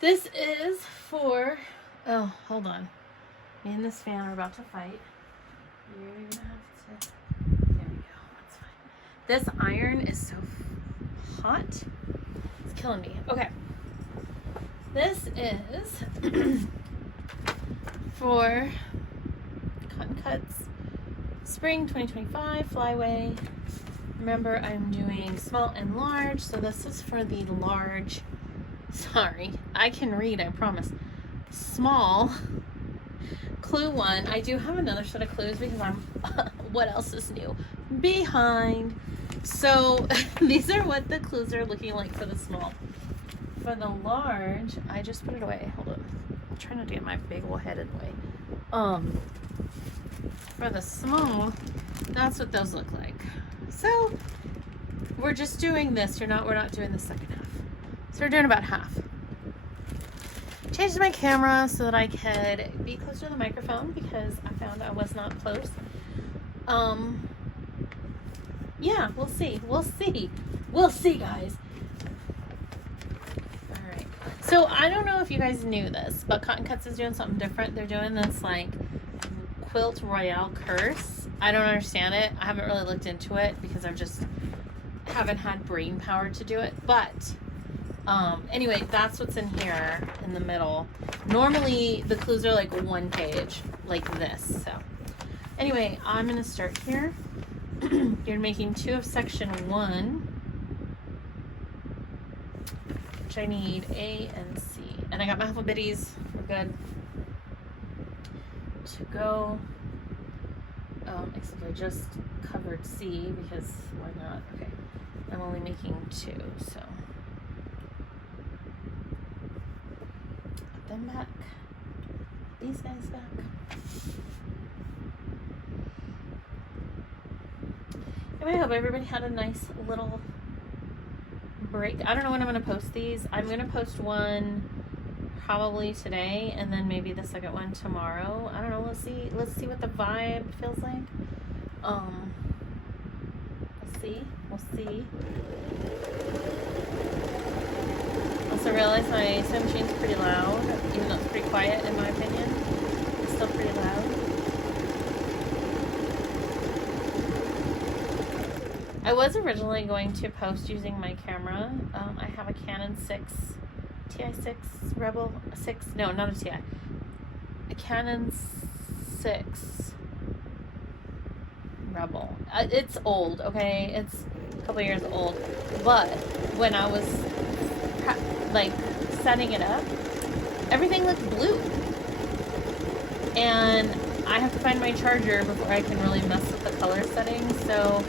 This is for, oh, hold on. Me and this fan are about to fight. You're gonna have to, there we go, that's fine. This iron is so hot. It's killing me. Okay. This is for Cotton Cuts Spring 2025 Flyway. Remember, I'm doing small and large, so this is for the large. Sorry, I can read, I promise. Small clue 1. I do have another set of clues because I'm what else is new? Behind. So these are what the clues are looking like for the small. For the large, I just put it away. Hold on. I'm trying not to get my big old head in the way. For the small, that's what those look like. So we're just doing this. We're not doing the second half. So we're doing about half. Changed my camera so that I could be closer to the microphone because I found I was not close. Yeah, we'll see. We'll see, guys. All right. So I don't know if you guys knew this, but Cotton Cuts is doing something different. They're doing this like Quilt Royale curse. I don't understand it. I haven't really looked into it because I've just haven't had brain power to do it. But anyway, that's what's in here in the middle. Normally the clues are like 1 page like this. So anyway, I'm gonna start here. You're making 2 of section 1, which I need A and C, and I got my alpha bitties. We're good to go. Except I just covered C because why not? Okay, I'm only making 2, so put them back. These guys back. I hope everybody had a nice little break. I don't know when I'm going to post these. I'm going to post one probably today and then maybe the second one tomorrow. I don't know. Let's see what the vibe feels like. We'll see. Also realize my sewing machine's pretty loud, even though it's pretty quiet in my opinion. It's still pretty loud. I was originally going to post using my camera. I have a Canon 6, TI6 Rebel 6, no, not a TI. A Canon 6 Rebel. It's old, okay? It's a couple years old. But when I was like setting it up, everything looked blue. And I have to find my charger before I can really mess with the color settings. So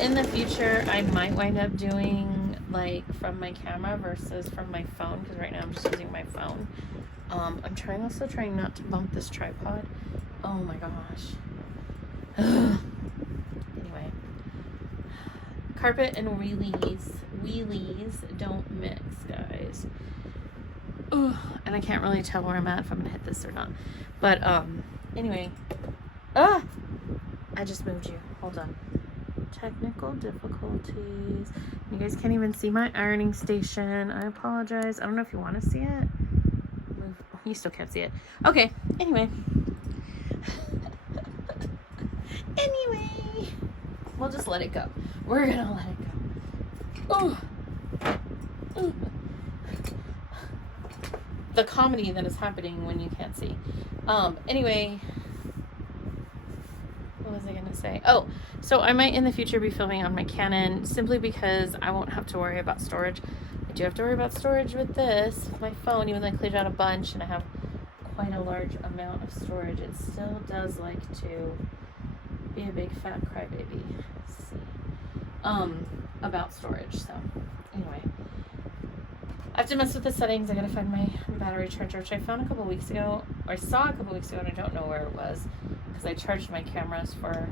in the future, I might wind up doing like from my camera versus from my phone, because right now I'm just using my phone. I'm also trying not to bump this tripod. Oh my gosh. Anyway, carpet and wheelies don't mix, guys. And I can't really tell where I'm at if I'm gonna hit this or not. But anyway, I just moved you. Hold on. Technical difficulties. You guys can't even see my ironing station. I apologize. I don't know if you want to see it. You still can't see it. Okay. Anyway, we'll just let it go. We're gonna let it go. The comedy that is happening when you can't see. Anyway, what was I gonna say? Oh, so I might in the future be filming on my Canon simply because I won't have to worry about storage. I do have to worry about storage with this, my phone, even though I cleared out a bunch and I have quite a large amount of storage. It still does like to be a big fat crybaby. Let's see. About storage. So anyway, I have to mess with the settings. I gotta find my battery charger, which I found a couple weeks ago, or I saw a couple weeks ago, and I don't know where it was because I charged my cameras for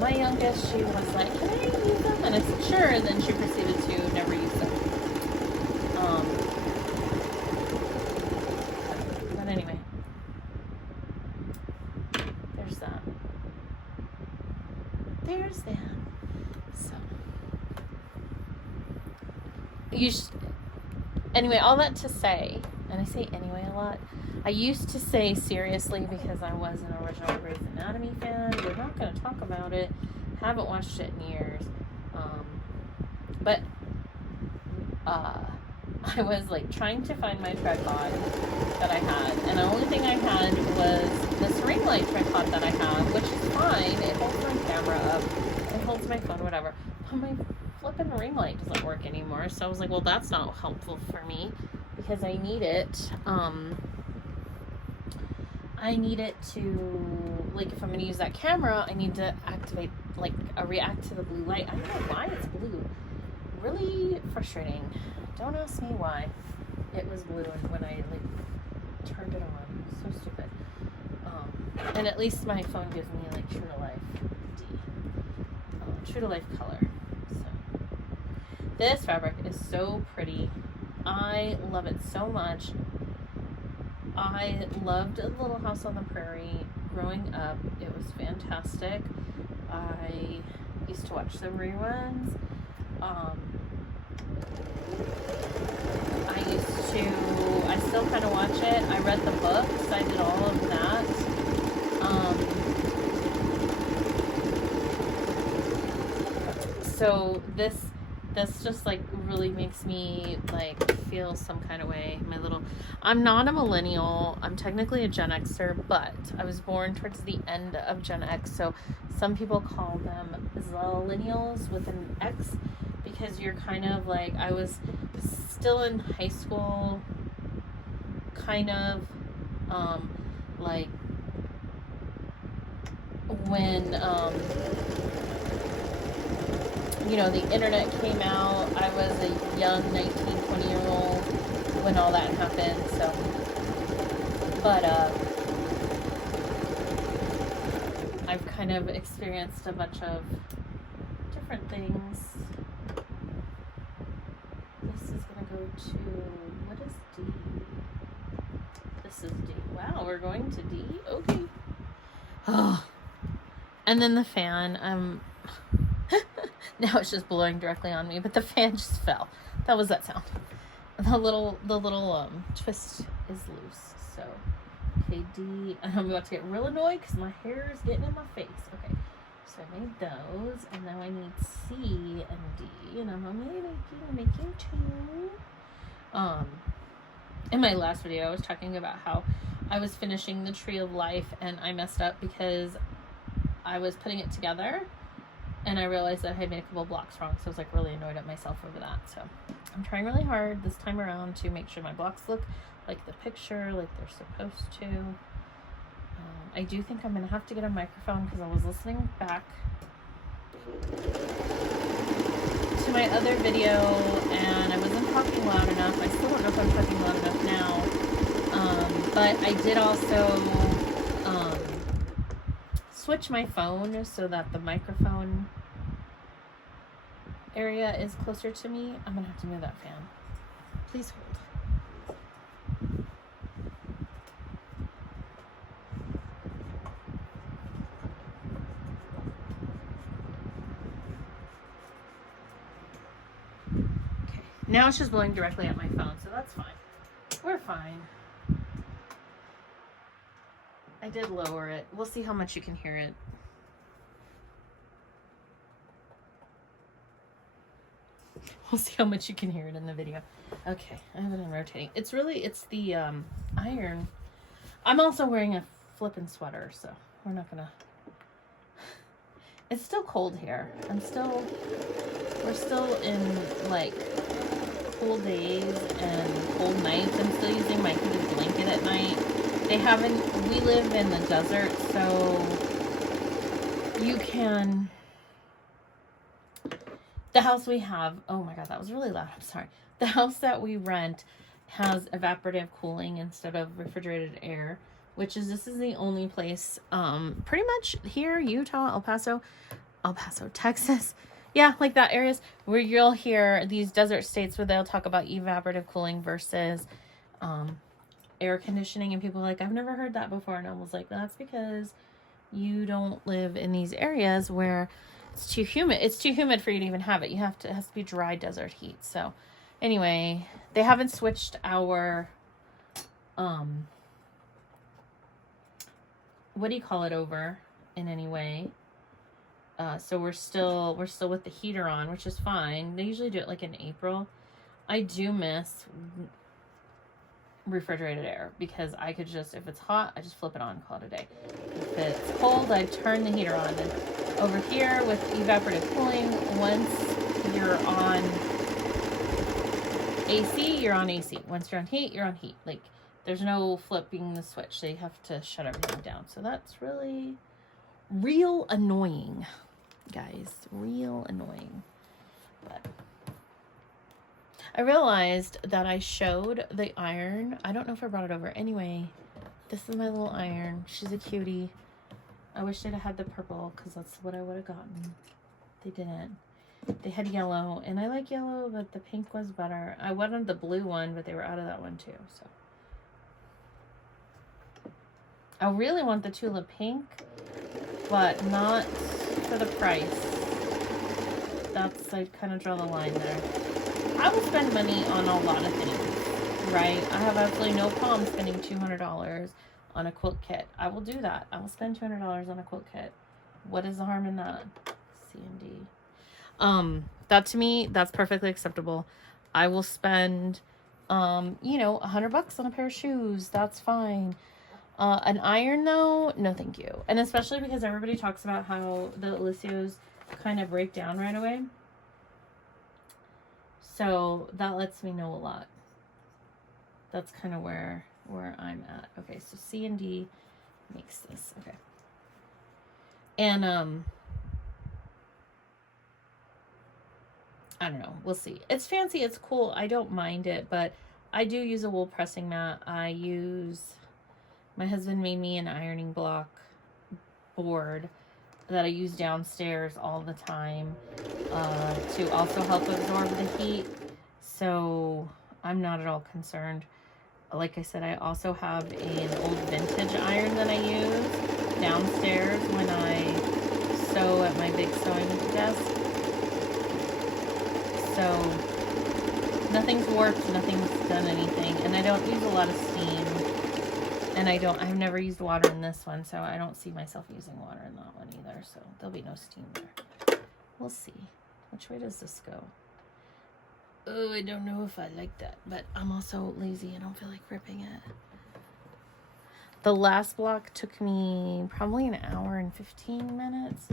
my youngest. She was like, "Can I use them?" And I said, "Sure." And then she proceeded to never use them. But anyway, there's that. There's that. So Anyway, all that to say, and I say anyway a lot, I used to say seriously because I was an original Grey's Anatomy fan. We're not going to talk about it. Haven't watched it in years. But I was like trying to find my tripod that I had, and the only thing I had was this ring light tripod that I have, which is fine. It holds my camera up, it holds my phone, whatever. But my flipping ring light doesn't work anymore, so I was like, well, that's not helpful for me because I need it. I need it to, like, if I'm going to use that camera, I need to activate, like, react to the blue light. I don't know why it's blue. Really frustrating. Don't ask me why it was blue when I, like, turned it on. So stupid. And at least my phone gives me, like, true to life true to life color. So this fabric is so pretty. I love it so much. I loved Little House on the Prairie growing up. It was fantastic. I used to watch the reruns. I still kind of watch it. I read the books. I did all of that. So this just like really makes me like feel some kind of way. I'm not a millennial. I'm technically a Gen Xer, but I was born towards the end of Gen X. So some people call them Zillennials with an X because you're kind of like, I was still in high school, kind of, like when, you know, the internet came out. I was a young 19, 20-year-old when all that happened, so, but, I've kind of experienced a bunch of different things. This is gonna go to, what is D? This is D. Wow, we're going to D? Okay. Oh. And then the fan, now it's just blowing directly on me, but the fan just fell. That was that sound. The little twist is loose. So, okay, D. And I'm about to get real annoyed because my hair is getting in my face. Okay, so I made those, and now I need C and D, and I'm only making two. In my last video, I was talking about how I was finishing the Tree of Life, and I messed up because I was putting it together and I realized that I had made a couple blocks wrong, so I was like really annoyed at myself over that. So I'm trying really hard this time around to make sure my blocks look like the picture, like they're supposed to. I do think I'm gonna have to get a microphone because I was listening back to my other video and I wasn't talking loud enough. I still don't know if I'm talking loud enough now, but I did also switch my phone so that the microphone area is closer to me. I'm gonna have to move that fan. Please hold. Okay, now it's just blowing directly at my phone, so that's fine. We're fine. I did lower it. We'll see how much you can hear it. We'll see how much you can hear it in the video. Okay, I have it in rotating. It's the iron. I'm also wearing a flippin' sweater, so we're not gonna... It's still cold here. We're still in like cool days and cold nights. I'm still using my heated blanket at night. We live in the desert, so you can, the house we have, oh my god, that was really loud, I'm sorry. The house that we rent has evaporative cooling instead of refrigerated air, this is the only place, pretty much here, Utah, El Paso, Texas, yeah, like that areas where you'll hear these desert states where they'll talk about evaporative cooling versus, air conditioning, and people are like, I've never heard that before, and I was like, that's because you don't live in these areas where it's too humid for you to even have it. It has to be dry desert heat. So anyway, they haven't switched our, what do you call it, over in any way. So we're still with the heater on, which is fine. They usually do it like in April. I do miss refrigerated air because I could just, if it's hot, I just flip it on and call it a day. If it's cold, I turn the heater on. And over here with evaporative cooling, once you're on AC, you're on AC. Once you're on heat, you're on heat. Like, there's no flipping the switch. They have to shut everything down. So that's really real annoying, guys. Real annoying. But I realized that I showed the iron. I don't know if I brought it over. Anyway, this is my little iron. She's a cutie. I wish they'd have had the purple because that's what I would have gotten. They didn't. They had yellow, and I like yellow, but the pink was better. I wanted the blue one, but they were out of that one too. So I really want the tulip pink, but not for the price. That's, I kind of draw the line there. I will spend money on a lot of things, right? I have absolutely no problem spending $200 on a quilt kit. I will do that. I will spend $200 on a quilt kit. What is the harm in that? C and D. That to me, that's perfectly acceptable. I will spend, you know, $100 on a pair of shoes. That's fine. An iron though, no thank you. And especially because everybody talks about how the Alicios kind of break down right away. So that lets me know a lot. That's kind of where I'm at. Okay, so C and D makes this. Okay. And, I don't know. We'll see. It's fancy. It's cool. I don't mind it, but I do use a wool pressing mat. My husband made me an ironing block board that I use downstairs all the time to also help absorb the heat. So I'm not at all concerned. Like I said, I also have an old vintage iron that I use downstairs when I sew at my big sewing desk. So nothing's warped, nothing's done anything, and I don't use a lot of steam. And I've never used water in this one, so I don't see myself using water in that one either. So there'll be no steam there. We'll see. Which way does this go? Oh, I don't know if I like that, but I'm also lazy. I don't feel like ripping it. The last block took me probably an hour and 15 minutes.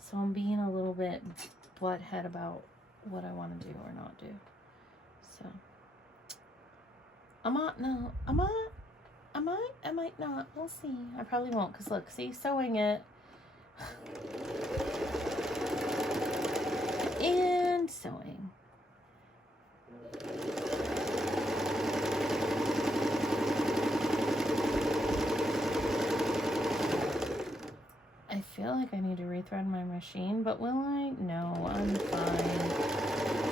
So I'm being a little bit butthead about what I want to do or not do. So I might not. We'll see. I probably won't, because look, see, sewing it and sewing. I feel like I need to rethread my machine, but will I? No, I'm fine.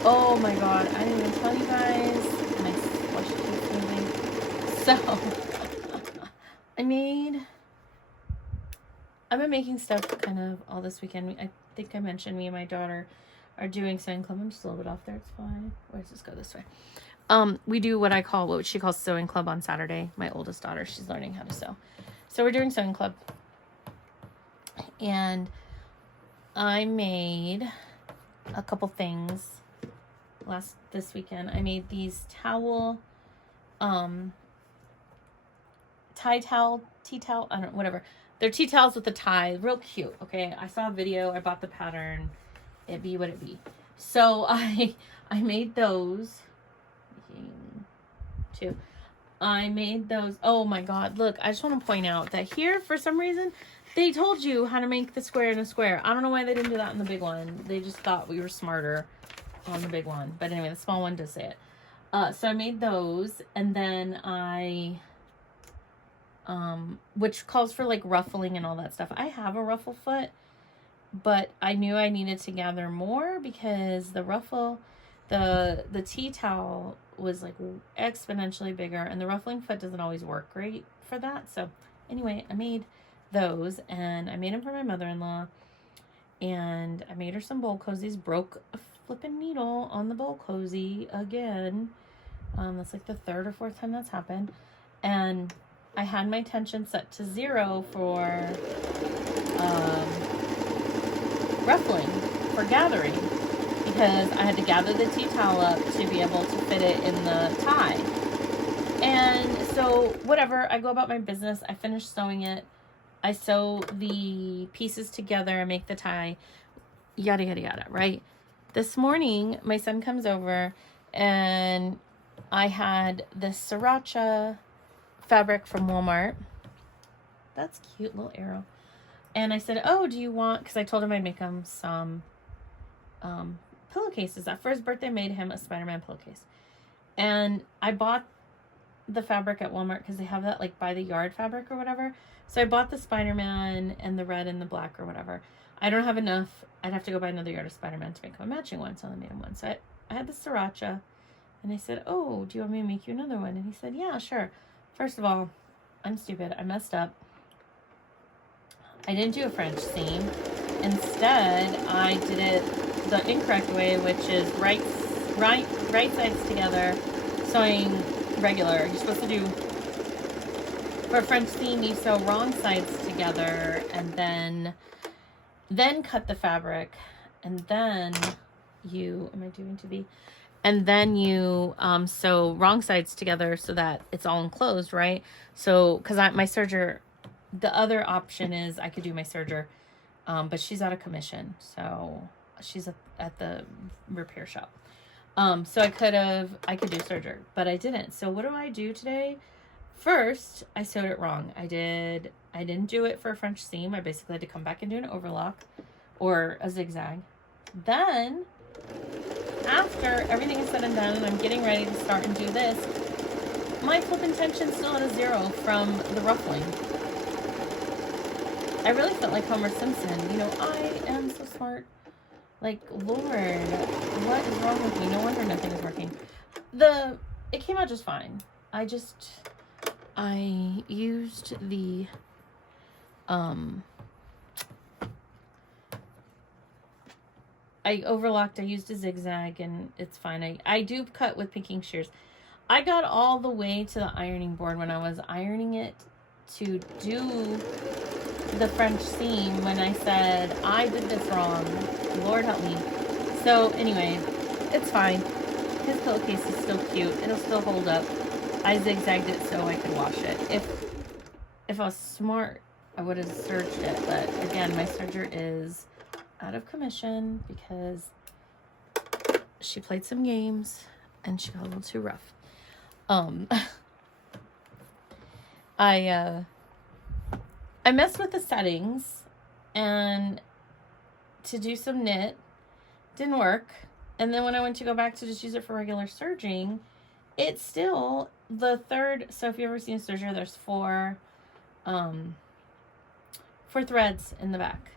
Oh my god, I didn't even tell you guys. My squash keeps moving. So I've been making stuff kind of all this weekend. I think I mentioned me and my daughter are doing sewing club. I'm just a little bit off there. It's fine. Where does this go? This way. We do what she calls sewing club on Saturday. My oldest daughter, she's learning how to sew. So we're doing sewing club. And I made a couple things this weekend. I made these tea towel, I don't know, whatever. They're tea towels with a tie, real cute. Okay, I saw a video, I bought the pattern. It be what it be. So I made those. Two. I made those. Oh my god, look, I just want to point out that here, for some reason, they told you how to make the square in a square. I don't know why they didn't do that in the big one. They just thought we were smarter on the big one. But anyway, the small one does say it. So I made those, and then which calls for like ruffling and all that stuff. I have a ruffle foot, but I knew I needed to gather more because the ruffle, the tea towel was like exponentially bigger, and the ruffling foot doesn't always work great for that. So anyway, I made those, and I made them for my mother-in-law, and I made her some bowl cozies. Broke a flipping needle on the bowl cozy again. That's like the third or fourth time that's happened. And I had my tension set to 0 for ruffling, for gathering, because I had to gather the tea towel up to be able to fit it in the tie. And so whatever, I go about my business. I finish sewing it. I sew the pieces together. I make the tie. Yada, yada, yada, right? This morning, my son comes over and I had this sriracha fabric from Walmart. That's cute, little arrow. And I said, oh, do you want, because I told him I'd make him some pillowcases. For his birthday, I made him a Spider-Man pillowcase. And I bought the fabric at Walmart because they have that like by the yard fabric or whatever. So I bought the Spider-Man and the red and the black or whatever. I don't have enough. I'd have to go buy another yard of Spider-Man to make him a matching one. So I made him one. So I had the sriracha. And I said, oh, do you want me to make you another one? And he said, yeah, sure. First of all, I'm stupid. I messed up. I didn't do a French seam. Instead, I did it the incorrect way, which is right sides together, sewing regular. You're supposed to do, for a French seam, you sew wrong sides together and then cut the fabric, and then you, and then you sew wrong sides together so that it's all enclosed, right? So, because my serger, the other option is I could do my serger, but she's out of commission, so she's at the repair shop. So I could do serger, but I didn't. So what do I do today? First, I sewed it wrong. I didn't do it for a French seam. I basically had to come back and do an overlock or a zigzag. Then, after everything is said and done, and I'm getting ready to start and do this, my flipping tension's still at a 0 from the ruffling. I really felt like Homer Simpson. You know, I am so smart. Like, Lord, what is wrong with me? No wonder nothing is working. It came out just fine. I used the, I overlocked, I used a zigzag, and it's fine. I do cut with pinking shears. I got all the way to the ironing board when I was ironing it to do the French seam when I said, I did this wrong. Lord help me. So anyway, it's fine. His pillowcase is still cute. It'll still hold up. I zigzagged it so I could wash it. If I was smart, I would have serged it. But again, my serger is out of commission because she played some games and she got a little too rough. I messed with the settings and to do some knit, didn't work. And then when I went to go back to just use it for regular serging, it's still the third. So if you've ever seen a serger, there's four threads in the back.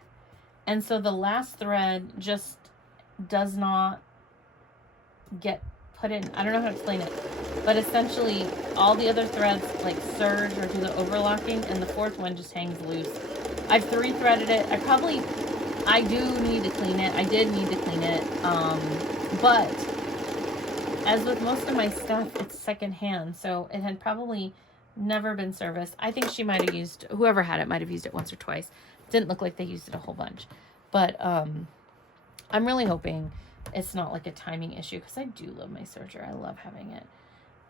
And so the last thread just does not get put in. I don't know how to explain it, but essentially all the other threads like serge or do the overlocking, and the fourth one just hangs loose. I've 3-threaded it. I do need to clean it. I did need to clean it. But as with most of my stuff, it's secondhand, so it had probably never been serviced. I think she might have used, whoever had it might have used it once or twice. Didn't look like they used it a whole bunch. But I'm really hoping it's not like a timing issue, because I do love my serger. I love having it.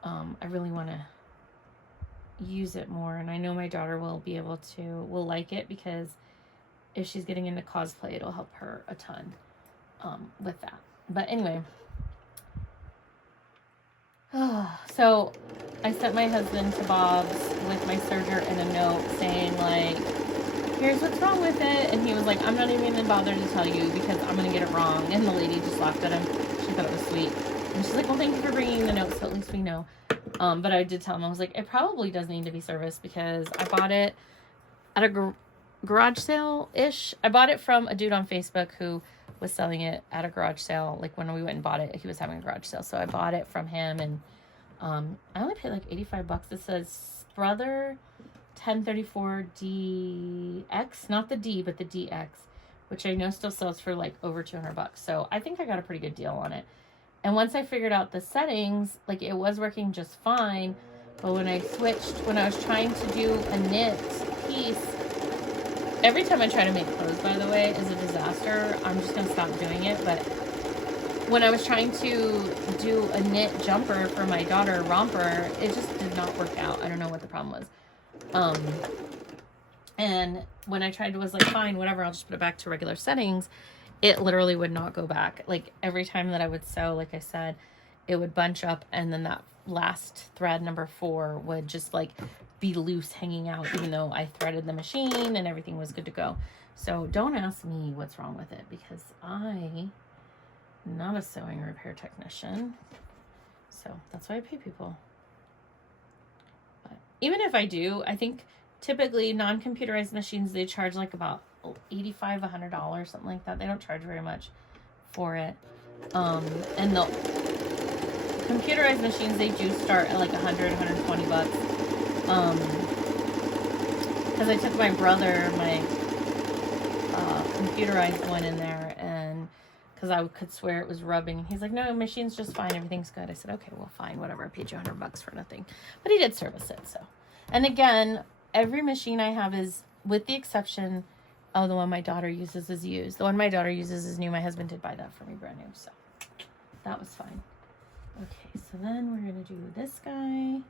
I really want to use it more, and I know my daughter will like it, because if she's getting into cosplay, it'll help her a ton with that. But anyway, so I sent my husband to Bob's with my serger and a note saying, like, here's what's wrong with it. And he was like, I'm not even going to bother to tell you because I'm going to get it wrong. And the lady just laughed at him. She thought it was sweet. And she's like, well, thank you for bringing the note, so at least we know. But I did tell him, I was like, it probably does need to be serviced, because I bought it at a garage sale-ish. I bought it from a dude on Facebook who was selling it at a garage sale. Like when we went and bought it, he was having a garage sale. So I bought it from him, and I only paid like $85. It says Brother 1034DX, not the D, but the DX, which I know still sells for like over $200. So I think I got a pretty good deal on it. And once I figured out the settings, like it was working just fine. But when I was trying to do a knit piece, every time I try to make clothes, by the way, is a disaster. I'm just going to stop doing it. But when I was trying to do a knit jumper for my daughter, romper, it just did not work out. I don't know what the problem was. And when I tried to, was like, fine, whatever, I'll just put it back to regular settings. It literally would not go back. Like every time that I would sew, like I said, it would bunch up, and then that last thread, number 4, would just like be loose hanging out, even though I threaded the machine and everything was good to go. So don't ask me what's wrong with it, because I'm not a sewing repair technician. So that's why I pay people. But even if I do, I think typically non-computerized machines, they charge like about $85, $100, something like that. They don't charge very much for it. And the computerized machines, they do start at like $100, $120. Because I took my brother, my computerized one in there, and because I could swear it was rubbing. He's like, no, machine's just fine. Everything's good. I said, okay, well, fine, whatever. I paid you $100 for nothing. But he did service it, so. And again, every machine I have is, with the exception of the one my daughter uses, is used. The one my daughter uses is new. My husband did buy that for me brand new, so that was fine. Okay, so then we're going to do this guy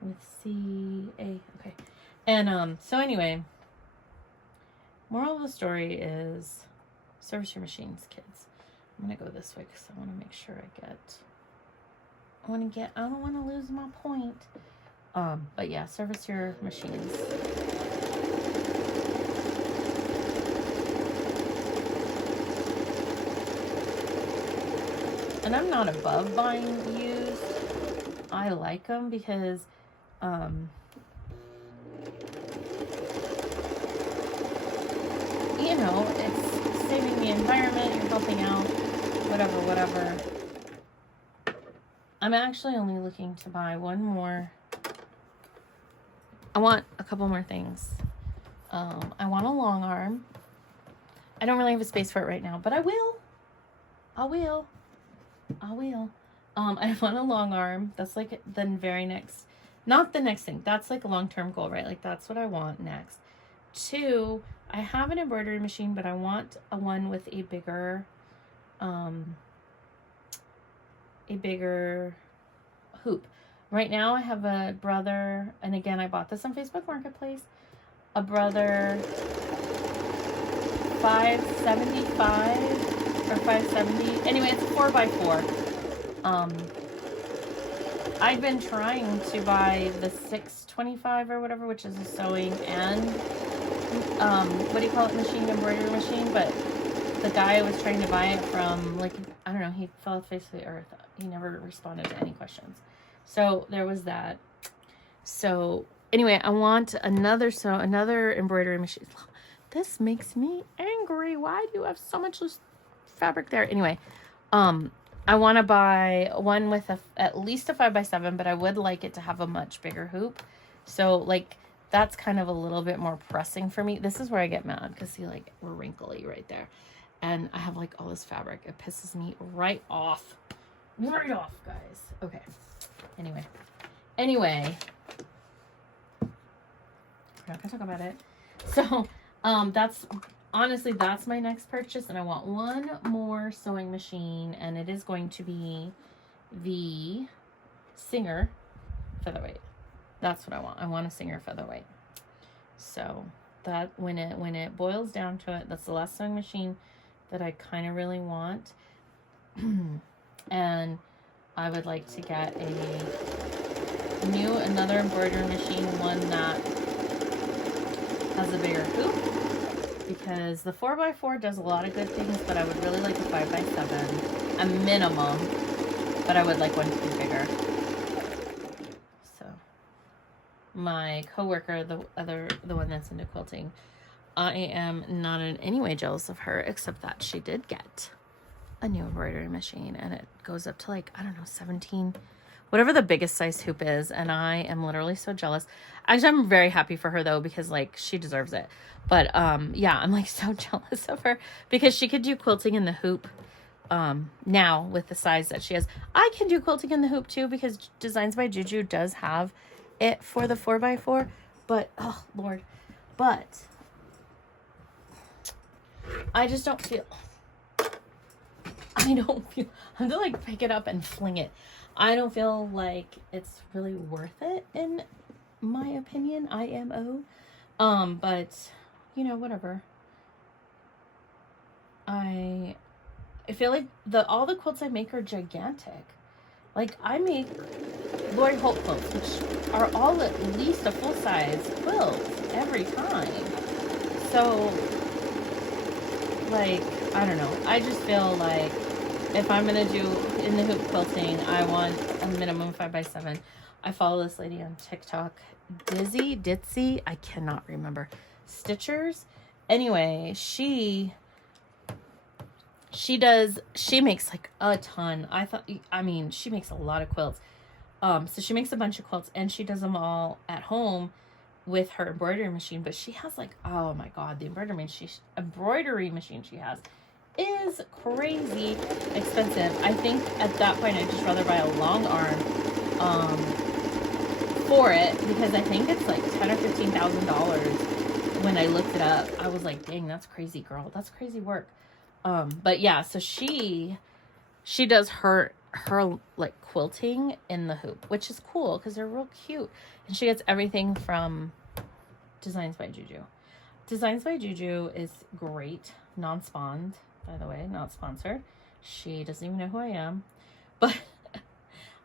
with CA. Okay. And so anyway, moral of the story is service your machines, kids. I'm going to go this way because I want to make sure I don't want to lose my point. But yeah, service your machines. And I'm not above buying used. I like them because, you know, it's saving the environment, you're helping out, whatever. I'm actually only looking to buy one more. I want a couple more things. I want a long arm. I don't really have a space for it right now, but I will. I want a long arm. That's like the very next, not the next thing. That's like a long-term goal, right? Like that's what I want next. 2, I have an embroidery machine, but I want a one with a bigger hoop. Right now I have a brother, and again, I bought this on Facebook Marketplace, a brother 575 or 570. Anyway, it's 4x4. I've been trying to buy the 625 or whatever, which is a sewing and what do you call it, machine, embroidery machine, but the guy I was trying to buy it from, like, I don't know, he fell off the face of the earth. He never responded to any questions. So there was that. So anyway, I want another embroidery machine. This makes me angry. Why do you have so much loose fabric there? Anyway, I want to buy one with at least a 5x7, but I would like it to have a much bigger hoop. So like that's kind of a little bit more pressing for me. This is where I get mad because see, like we're wrinkly right there, and I have like all this fabric. It pisses me right off, guys. Okay. Anyway, we're not gonna talk about it. So that's my next purchase, and I want one more sewing machine, and it is going to be the Singer Featherweight. That's what I want. I want a Singer Featherweight. So that when it boils down to it, that's the last sewing machine that I kind of really want. And I would like to get another embroidery machine, one that has a bigger hoop, because the 4x4 does a lot of good things, but I would really like a 5x7, a minimum, but I would like one to be bigger. So my coworker, the one that's into quilting, I am not in any way jealous of her, except that she did get a new embroidery machine, and it goes up to like, I don't know, 17, whatever the biggest size hoop is, and I am literally so jealous. Actually, I'm very happy for her though, because like she deserves it. But yeah, I'm like so jealous of her because she could do quilting in the hoop now with the size that she has. I can do quilting in the hoop too, because Designs by Juju does have it for the 4x4, but oh Lord, but I just don't feel, I'm gonna like pick it up and fling it. I don't feel like it's really worth it in my opinion, IMO. But you know, whatever. I feel like all the quilts I make are gigantic. Like I make Lori Holt quilts, which are all at least a full-size quilt every time. So like, I don't know. I just feel like if I'm gonna do in the hoop quilting, I want a minimum 5x7. I follow this lady on TikTok, Ditzy, I cannot remember, Stitchers. Anyway, she makes like a ton. She makes a lot of quilts. So she makes a bunch of quilts and she does them all at home with her embroidery machine. But she has like, oh my God, the embroidery machine she has is crazy expensive. I think at that point I'd just rather buy a long arm for it, because I think it's like $10,000 or $15,000. When I looked it up, I was like, dang, that's crazy, girl. That's crazy work. But yeah, so she does her like quilting in the hoop, which is cool because they're real cute. And she gets everything from Designs by Juju. Designs by Juju is great. Non-spawned, by the way, not sponsored. She doesn't even know who I am. But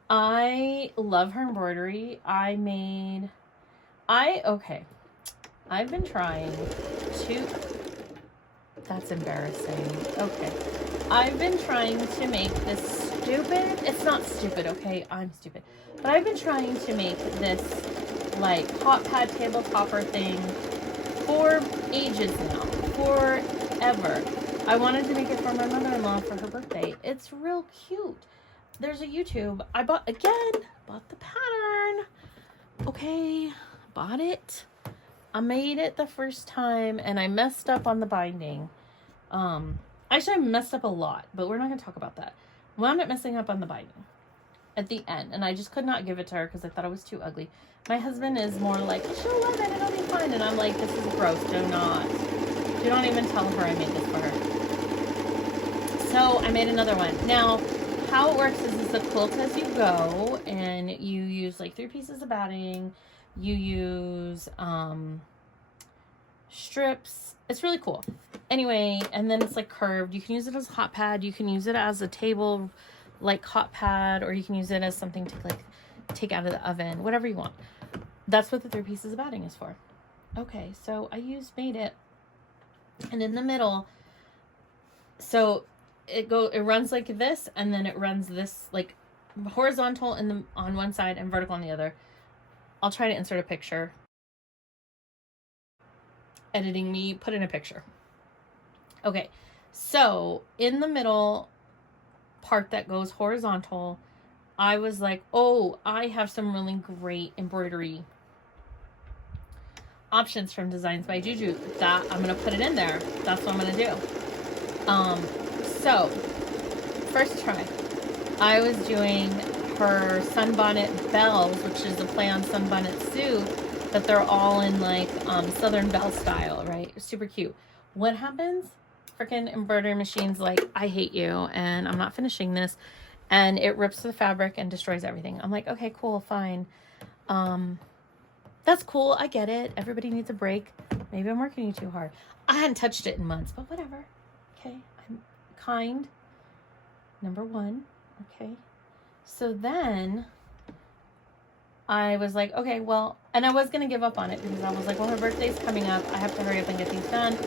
I love her embroidery. I've been trying to, that's embarrassing. Okay. I've been trying to make this stupid, it's not stupid, okay? I'm stupid. But I've been trying to make this like hot pad tabletopper thing for ages now. Forever. I wanted to make it for my mother-in-law for her birthday. It's real cute. There's a YouTube. I bought the pattern. Okay. Bought it. I made it the first time and I messed up on the binding. Actually I messed up a lot, but we're not going to talk about that. I wound up messing up on the binding at the end, and I just could not give it to her because I thought it was too ugly. My husband is more like, she'll love it, it'll be fine. And I'm like, this is gross. Do not even tell her I made this for her. So I made another one. Now, how it works is it's a quilt as you go, and you use like 3 pieces of batting. You use strips. It's really cool. Anyway, and then it's like curved. You can use it as a hot pad. You can use it as a table like hot pad, or you can use it as something to like take out of the oven, whatever you want. That's what the 3 pieces of batting is for. Okay, so I made it, and in the middle, so it runs like this, and then it runs this like horizontal on one side and vertical on the other. I'll try to insert a picture. Editing me, put in a picture. Okay, so in the middle part that goes horizontal, I was like, oh, I have some really great embroidery options from Designs by Juju that I'm gonna put it in there. That's what I'm gonna do. So first try, I was doing her sunbonnet bells, which is a play on Sunbonnet Sue, but they're all in like Southern Belle style, right? Super cute. What happens? Freaking embroidery machine's like, I hate you and I'm not finishing this, and it rips the fabric and destroys everything. I'm like, okay, cool, fine. That's cool. I get it. Everybody needs a break. Maybe I'm working too hard. I hadn't touched it in months, but whatever. Okay, I'm kind. Number 1. Okay. So then I was like, okay, well, and I was going to give up on it because I was like, well, her birthday's coming up. I have to hurry up and get these done.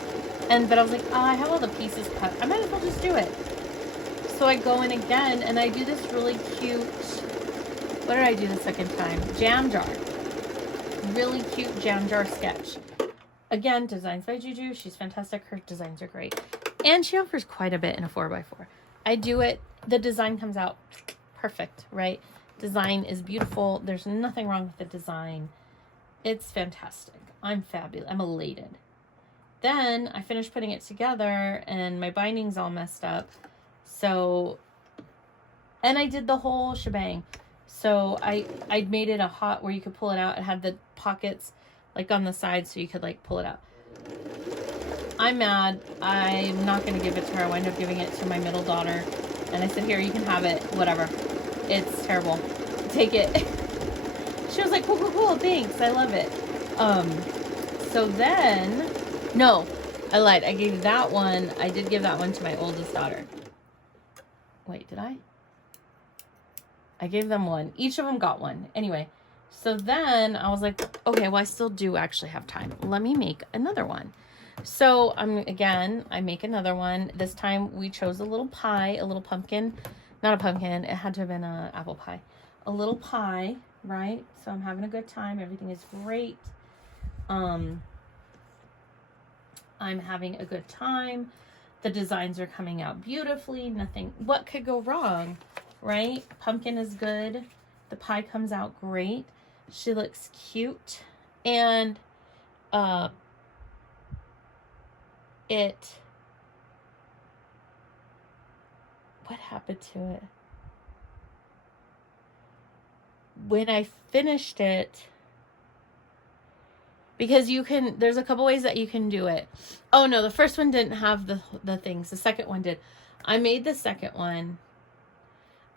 But I was like, oh, I have all the pieces cut. I might as well just do it. So I go in again and I do this really cute, what did I do the second time? Jam jar. Really cute jam jar sketch. Again, Designs by Juju. She's fantastic. Her designs are great. And she offers quite a bit in a 4x4. I do it. The design comes out perfect, right? Design is beautiful. There's nothing wrong with the design. It's fantastic. I'm fabulous. I'm elated. Then I finished putting it together and my binding's all messed up. So, and I did the whole shebang. So I made it a hot where you could pull it out. It had the pockets like on the side so you could like pull it out. I'm mad. I'm not going to give it to her. I wind up giving it to my middle daughter. And I said, here, you can have it. Whatever. It's terrible. Take it. She was like, cool, cool, cool. Thanks. I love it. So then, no, I lied. I gave that one. I did give that one to my oldest daughter. Wait, did I? I gave them one. Each of them got one. Anyway, so then I was like, okay, well, I still do actually have time. Let me make another one. So again, I make another one. This time we chose a little pie, a little pumpkin. Not a pumpkin. It had to have been an apple pie. A little pie, right? So I'm having a good time. Everything is great. I'm having a good time. The designs are coming out beautifully. Nothing. What could go wrong, right? Pumpkin is good. The pie comes out great. She looks cute. And what happened to it? When I finished it, because there's a couple ways that you can do it. Oh no, the first one didn't have the things. The second one did. I made the second one.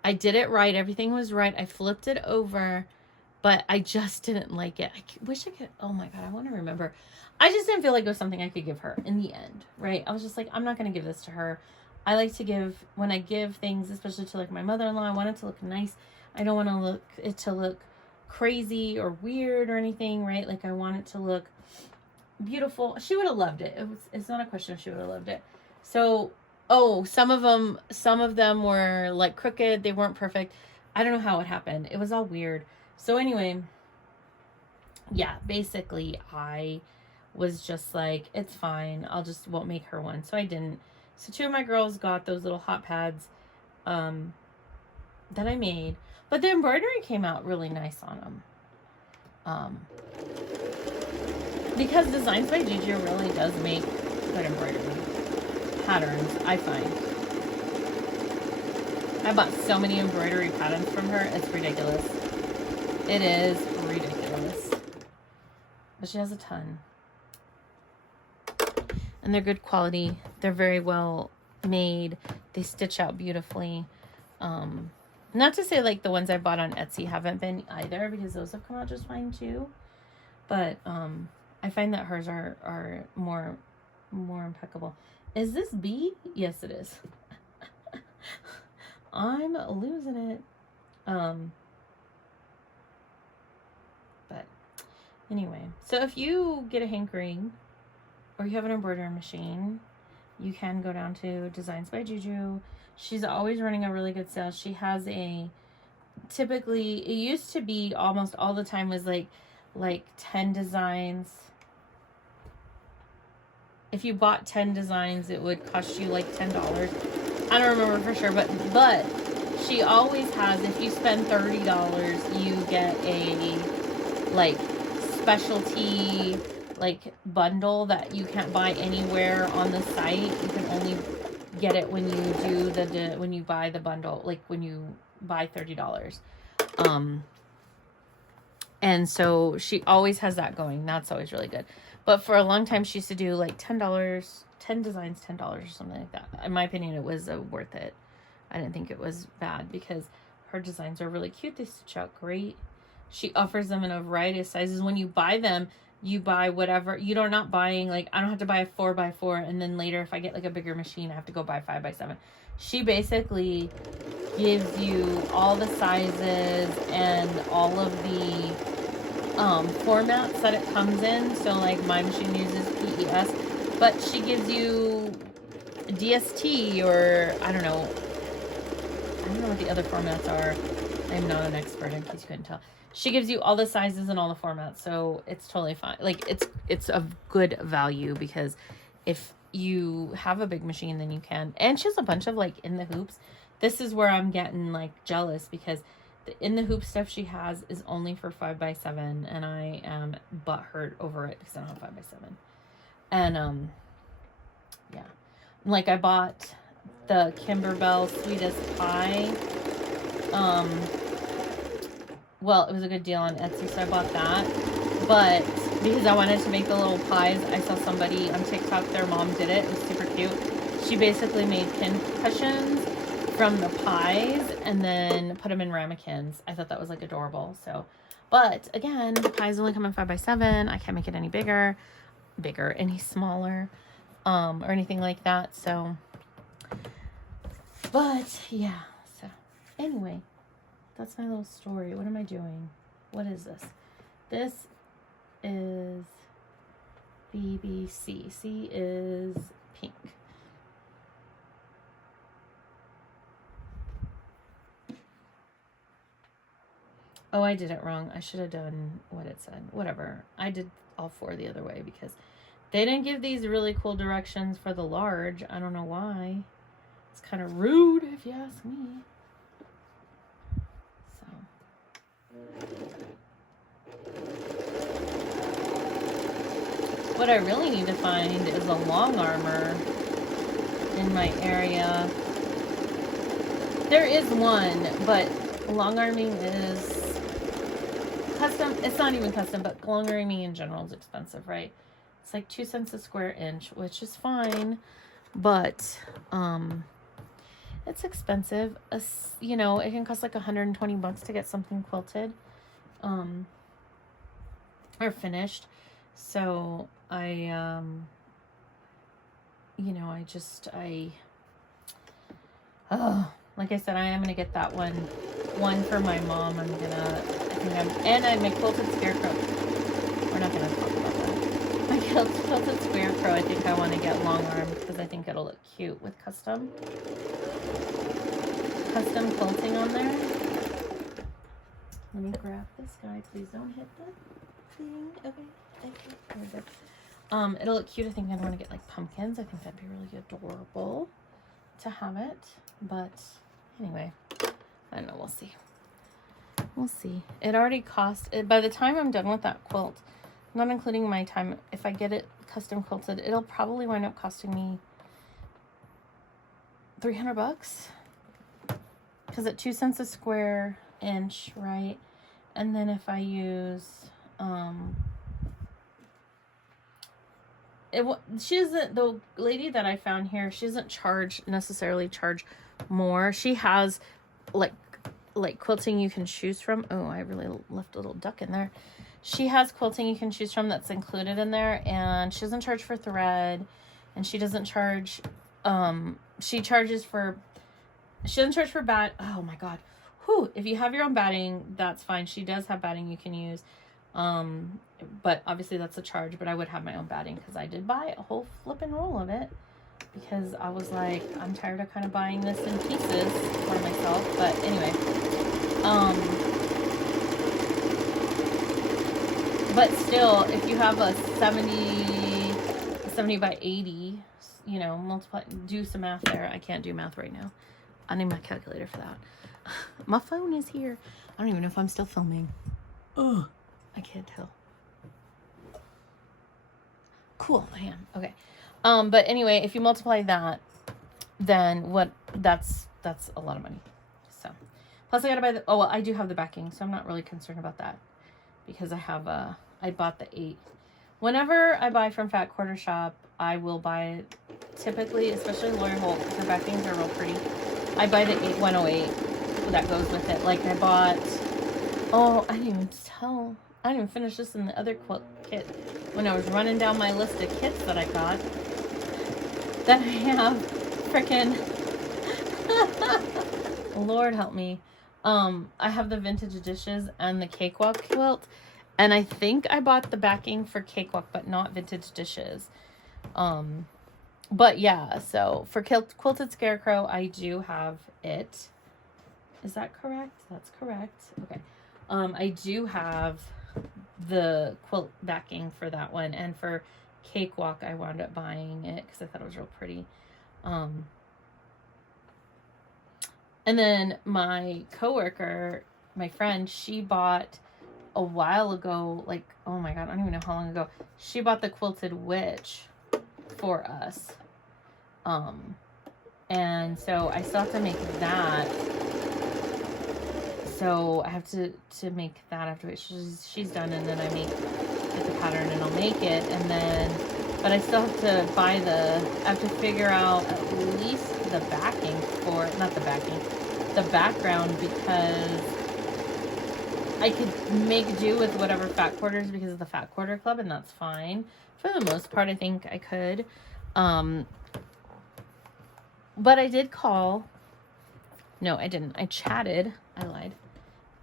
I did it right. Everything was right. I flipped it over, but I just didn't like it. I wish I could. Oh my God, I want to remember. I just didn't feel like it was something I could give her in the end, right? I was just like, I'm not going to give this to her. I like to give, when I give things, especially to like my mother-in-law, I want it to look nice. I don't want it to look crazy or weird or anything, right? Like I want it to look beautiful. She would have loved it. It's not a question if she would have loved it. So, some of them were like crooked. They weren't perfect. I don't know how it happened. It was all weird. So anyway, yeah, basically I was just like, it's fine. Won't make her one. So I didn't. So two of my girls got those little hot pads that I made. But the embroidery came out really nice on them. Because Designs by Juju really does make good embroidery patterns, I find. I bought so many embroidery patterns from her. It's ridiculous. It is ridiculous. But she has a ton. And they're good quality. They're very well made. They stitch out beautifully. Not to say like the ones I bought on Etsy haven't been either, because those have come out just fine too. But I find that hers are more impeccable. Is this B? Yes, it is. I'm losing it. But anyway, so if you get a hankering or you have an embroidery machine, you can go down to Designs by Juju. She's always running a really good sale. She has typically, it used to be almost all the time was like 10 designs. If you bought 10 designs, it would cost you like $10. I don't remember for sure, but she always has, if you spend $30, you get a like specialty like bundle that you can't buy anywhere on the site. You can only get it when you do when you buy the bundle, like when you buy $30. And so she always has that going. That's always really good. But for a long time, she used to do like $10, 10 designs, $10 or something like that. In my opinion, it was worth it. I didn't think it was bad because her designs are really cute. They stitch out great. She offers them in a variety of sizes. When you buy them, you buy whatever. You're not buying, like, I don't have to buy a 4x4 and then later if I get like a bigger machine, I have to go buy 5x7. She basically gives you all the sizes and all of the formats that it comes in. So like my machine uses PES, but she gives you DST or I don't know what the other formats are. I'm not an expert in case you couldn't tell. She gives you all the sizes and all the formats, so it's totally fine. Like it's of good value because if you have a big machine, then you can. And she has a bunch of like in the hoops. This is where I'm getting like jealous because the in the hoop stuff she has is only for 5x7, and I am butthurt over it because I don't have 5x7. And yeah, like I bought the Kimberbell Sweetest Pie. Well, it was a good deal on Etsy, so I bought that. But because I wanted to make the little pies, I saw somebody on TikTok, their mom did it. It was super cute. She basically made pin cushions from the pies and then put them in ramekins. I thought that was like adorable. So, but again, the pies only come in 5x7. I can't make it any bigger, any smaller, or anything like that. So, but yeah. So anyway, that's my little story. What am I doing? What is this? This is BBC. C is pink. Oh, I did it wrong. I should have done what it said. Whatever. I did all 4 the other way because they didn't give these really cool directions for the large. I don't know why. It's kind of rude if you ask me. So. What I really need to find is a long armor in my area. There is one, but long arming is custom. It's not even custom, but long arming in general is expensive, right? It's like 2 cents a square inch, which is fine, but it's expensive. You know, it can cost like $120 to get something quilted, or finished. So I, you know, like I said, I am gonna get that one for my mom. And I make quilted scarecrow. We're not gonna talk about that. My quilted scarecrow, I think I want to get long armed because I think it'll look cute with custom quilting on there. Let me grab this guy. Please don't hit the thing. Okay, thank you. Very good. It'll look cute. I think I want to get like pumpkins. I think that'd be really adorable to have it. But anyway, I don't know. We'll see. We'll see. It already cost, by the time I'm done with that quilt, not including my time, if I get it custom quilted, it'll probably wind up costing me $300. Because at 2 cents a square inch, right? And then if I use, she doesn't, the lady that I found here, she doesn't necessarily charge more. She has like quilting you can choose from. Oh, I really left a little duck in there. She has quilting you can choose from that's included in there, and she doesn't charge for thread, and she doesn't charge, she doesn't charge for oh my god. Whew, if you have your own batting, that's fine. She does have batting you can use. But obviously that's a charge, but I would have my own batting because I did buy a whole flipping roll of it because I was like, I'm tired of kind of buying this in pieces for myself. But anyway, but still, if you have a 70 by 80, you know, do some math there. I can't do math right now. I need my calculator for that. My phone is here. I don't even know if I'm still filming. Ugh, I can't tell. Cool, I am. Okay. But anyway, if you multiply that, then that's a lot of money. So, plus I gotta buy I do have the backing, so I'm not really concerned about that because I bought the 8. Whenever I buy from Fat Quarter Shop, I will buy it typically, especially Lori Holt, because her backings are real pretty. I buy the 108 that goes with it. Like I bought, I didn't even finish this in the other quilt kit when I was running down my list of kits that I got. That I have frickin' Lord help me. I have the vintage dishes and the cakewalk quilt, and I think I bought the backing for cakewalk, but not vintage dishes. But yeah, so for quilted scarecrow, I do have it. Is that correct? That's correct. Okay. I do have the quilt backing for that one, and for cakewalk I wound up buying it because I thought it was real pretty. And then my coworker, my friend, she bought a while ago, like, oh my god, I don't even know how long ago, she bought the quilted witch for us, And so I still have to make that. So I have to make that after she's done, and then I get the pattern and I'll make it, and then, but I still have to buy I have to figure out at least the backing for, not the backing, the background, because I could make do with whatever fat quarters because of the fat quarter club, and that's fine. For the most part, I think I could. But I did call. No, I didn't. I chatted. I lied.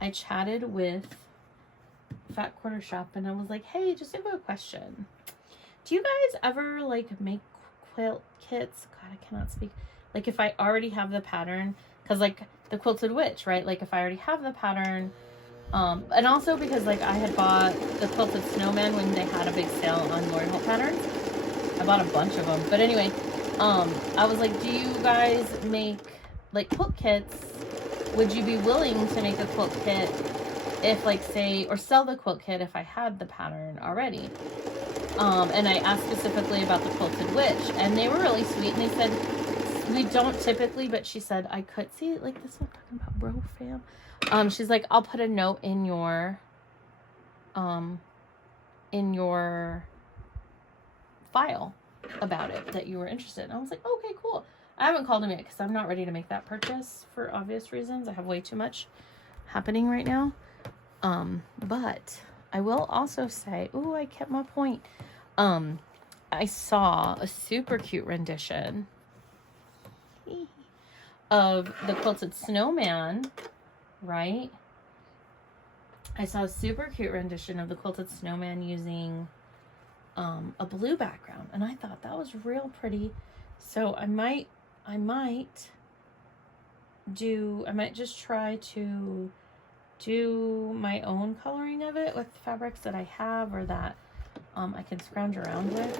I chatted with Fat Quarter Shop, and I was like, hey, just have a question. Do you guys ever like make quilt kits? God, I cannot speak. Like if I already have the pattern, because like the Quilted Witch, right? Like if I already have the pattern, and also because like I had bought the Quilted Snowman when they had a big sale on Lord Holt patterns. I bought a bunch of them. But anyway, I was like, do you guys make like quilt kits? Would you be willing to make a quilt kit if like say, or sell the quilt kit if I had the pattern already? And I asked specifically about the Quilted Witch, and they were really sweet, and they said, we don't typically, but she said I could see, like this one talking about bro fam. She's like, I'll put a note in your file about it that you were interested. And I was like, okay, cool. I haven't called him yet because I'm not ready to make that purchase for obvious reasons. I have way too much happening right now. But I will also say, ooh, I kept my point. I saw a super cute rendition of the Quilted Snowman, right? I saw a super cute rendition of the Quilted Snowman using a blue background, and I thought that was real pretty. So I might just try to do my own coloring of it with fabrics that I have or that I can scrounge around with.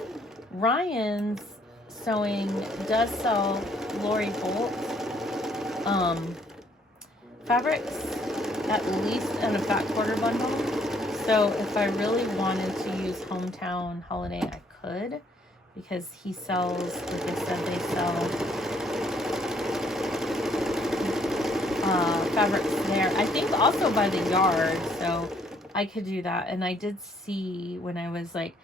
Ryan's Sewing does sell Lori Holt fabrics, at least in a fat quarter bundle. So if I really wanted to use Hometown Holiday, I could, because he sells, like I said, they sell fabrics there. I think also by the yard, so I could do that. And I did see when I was like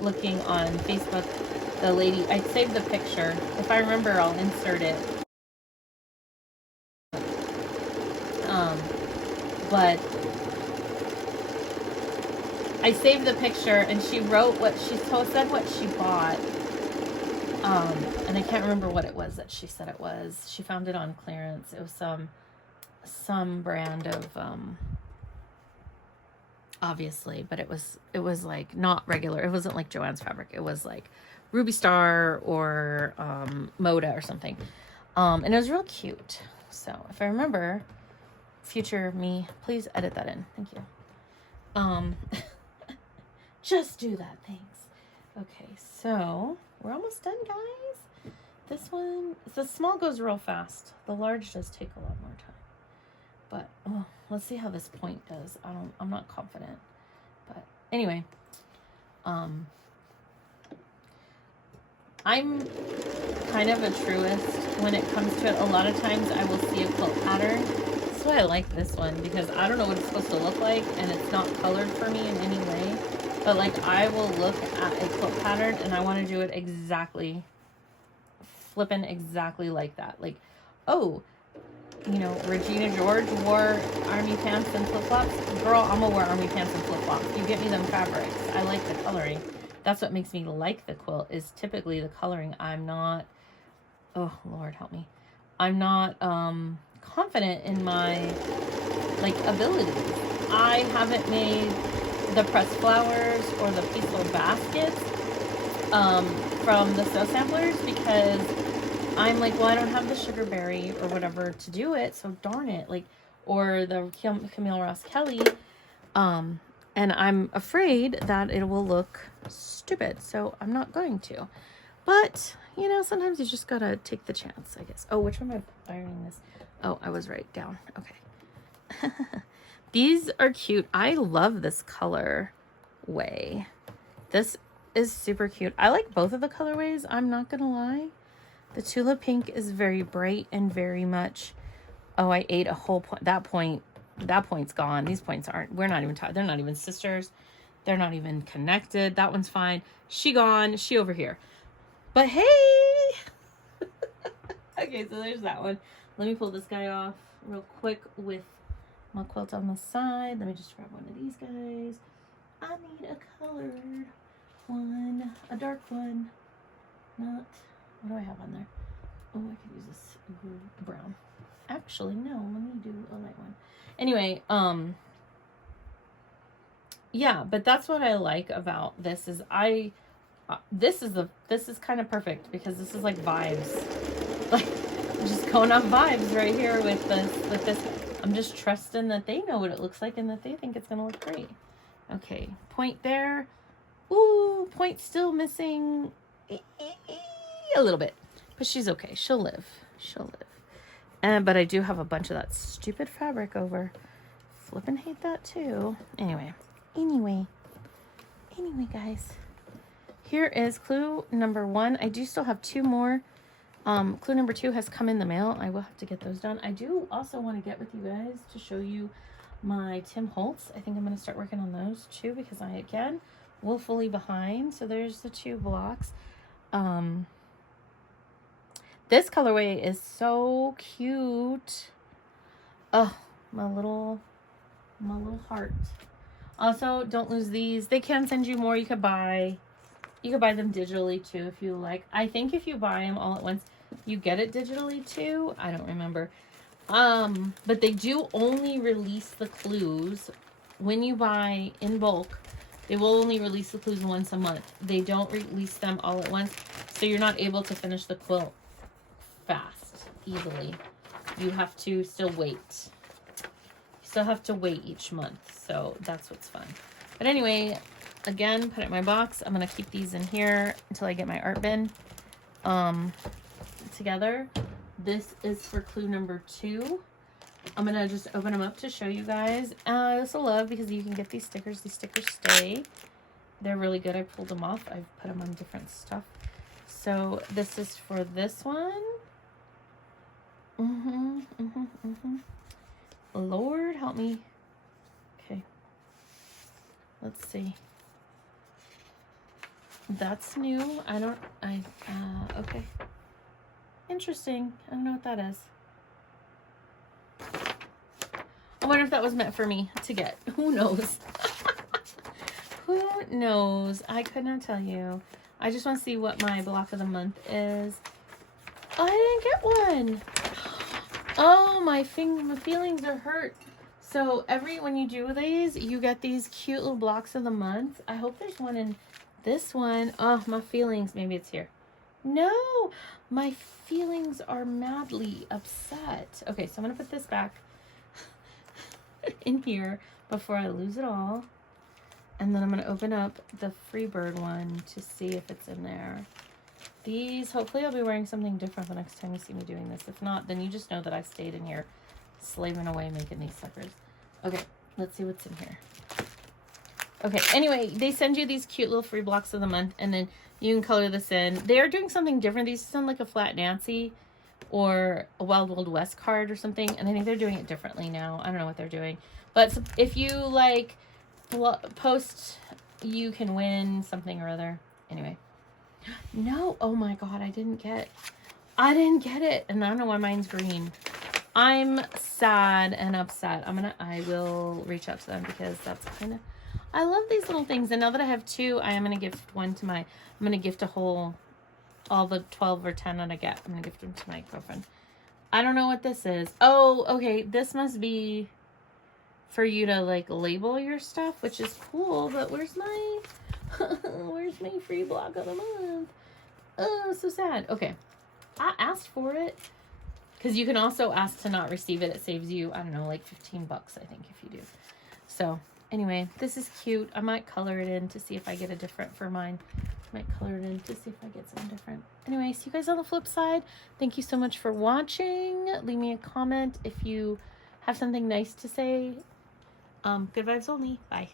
looking on Facebook, the lady, I saved the picture. If I remember, I'll insert it. But I saved the picture, and she wrote what she said what she bought. And I can't remember what it was that she said it was. She found it on clearance. It was some brand of obviously, but it was like not regular. It wasn't like Joann's fabric. It was like Ruby Star or Moda or something. And it was real cute. So if I remember, future me, please edit that in. Thank you. Just do that, thanks. Okay, so we're almost done, guys. This one, the small goes real fast. The large does take a lot more time. But let's see how this point does. I'm not confident. But anyway, I'm kind of a truist when it comes to it. A lot of times I will see a quilt pattern. That's why I like this one, because I don't know what it's supposed to look like, and it's not colored for me in any way. But like, I will look at a quilt pattern and I want to do it exactly, flipping exactly like that. Like, oh, you know, Regina George wore army pants and flip-flops. Girl, I'm gonna wear army pants and flip-flops. You get me them fabrics. I like the coloring. That's what makes me like the quilt, is typically the coloring. I'm not, oh Lord help me, I'm not confident in my like abilities. I haven't made the pressed flowers or the peaceful baskets from the sew samplers because I'm like, well, I don't have the sugar berry or whatever to do it, so darn it. Like, or the Camille Ross Kelly, and I'm afraid that it will look stupid, so I'm not going to. But you know, sometimes you just gotta take the chance, I guess. Oh, which one am I ironing this? Oh, I was right down. Okay. These are cute. I love this color way. This is super cute. I like both of the colorways, I'm not gonna lie. The tulip pink is very bright and very much, oh, I ate a whole point. That point's gone. These points aren't, we're not even talking. They're not even sisters. They're not even connected. That one's fine. She gone. She over here. But hey. Okay, so there's that one. Let me pull this guy off real quick with my quilt on the side. Let me just grab one of these guys. I need a colored one. A dark one. Not, what do I have on there? Oh, I could use this brown. Actually, no. Let me do a light one. Anyway, yeah, but that's what I like about this is this is kind of perfect because this is like vibes. Like just going off vibes right here with this. I'm just trusting that they know what it looks like and that they think it's gonna look great. Okay, point there. Ooh, point still missing a little bit, but she's okay. She'll live. She'll live. But I do have a bunch of that stupid fabric over. Flippin' hate that too. Anyway, guys. Here is clue number 1. I do still have 2 more. Clue number 2 has come in the mail. I will have to get those done. I do also want to get with you guys to show you my Tim Holtz. I think I'm going to start working on those too because I, again, woefully behind. So there's the 2 blocks. This colorway is so cute. Oh, my little heart. Also, don't lose these. They can send you more. You could buy them digitally too if you like. I think if you buy them all at once, you get it digitally too. I don't remember. But they do only release the clues when you buy in bulk. They will only release the clues once a month. They don't release them all at once, so you're not able to finish the quilt fast, easily. You have to still wait. Still have to wait each month, so that's what's fun. But anyway, again, put it in my box. I'm gonna keep these in here until I get my art bin together. This is for clue number 2. I'm gonna just open them up to show you guys. This will love because you can get these stickers. These stickers stay. They're really good. I pulled them off. I've put them on different stuff. So this is for this one. Lord help me. Okay. Let's see. That's new. Okay. Interesting. I don't know what that is. I wonder if that was meant for me to get. Who knows? Who knows? I could not tell you. I just want to see what my block of the month is. Oh, I didn't get one. Oh, my feelings are hurt. So when you do these, you get these cute little blocks of the month. I hope there's one in this one. Oh, my feelings. Maybe it's here. No, my feelings are madly upset. Okay, so I'm going to put this back in here before I lose it all. And then I'm going to open up the Freebird one to see if it's in there. These, hopefully I'll be wearing something different the next time you see me doing this. If not, then you just know that I stayed in here slaving away making these suckers. Okay, let's see what's in here. Okay, anyway, they send you these cute little free blocks of the month, and then you can color this in. They are doing something different. These sound like a Flat Nancy or a Wild Wild West card or something, and I think they're doing it differently now. I don't know what they're doing. But if you, like, post, you can win something or other. Anyway. No, oh my god, I didn't get it, and I don't know why mine's green. I'm sad and upset. I will reach out to them because that's kind of, I love these little things, and now that I have 2, I am gonna gift one to I'm gonna gift all the 12 or 10 that I get. I'm gonna gift them to my girlfriend. I don't know what this is. Oh, okay, this must be for you to, like, label your stuff, which is cool, but where's my where's my free block of the month? Oh, so sad. Okay, I asked for it because you can also ask to not receive it. It saves you, I don't know, like $15, I think, if you do. So anyway, this is cute. I might color it in to see if I get a different for mine. Might color it in to see if I get something different. Anyway, see you guys on the flip side. Thank you so much for watching. Leave me a comment if you have something nice to say. Good vibes only. Bye.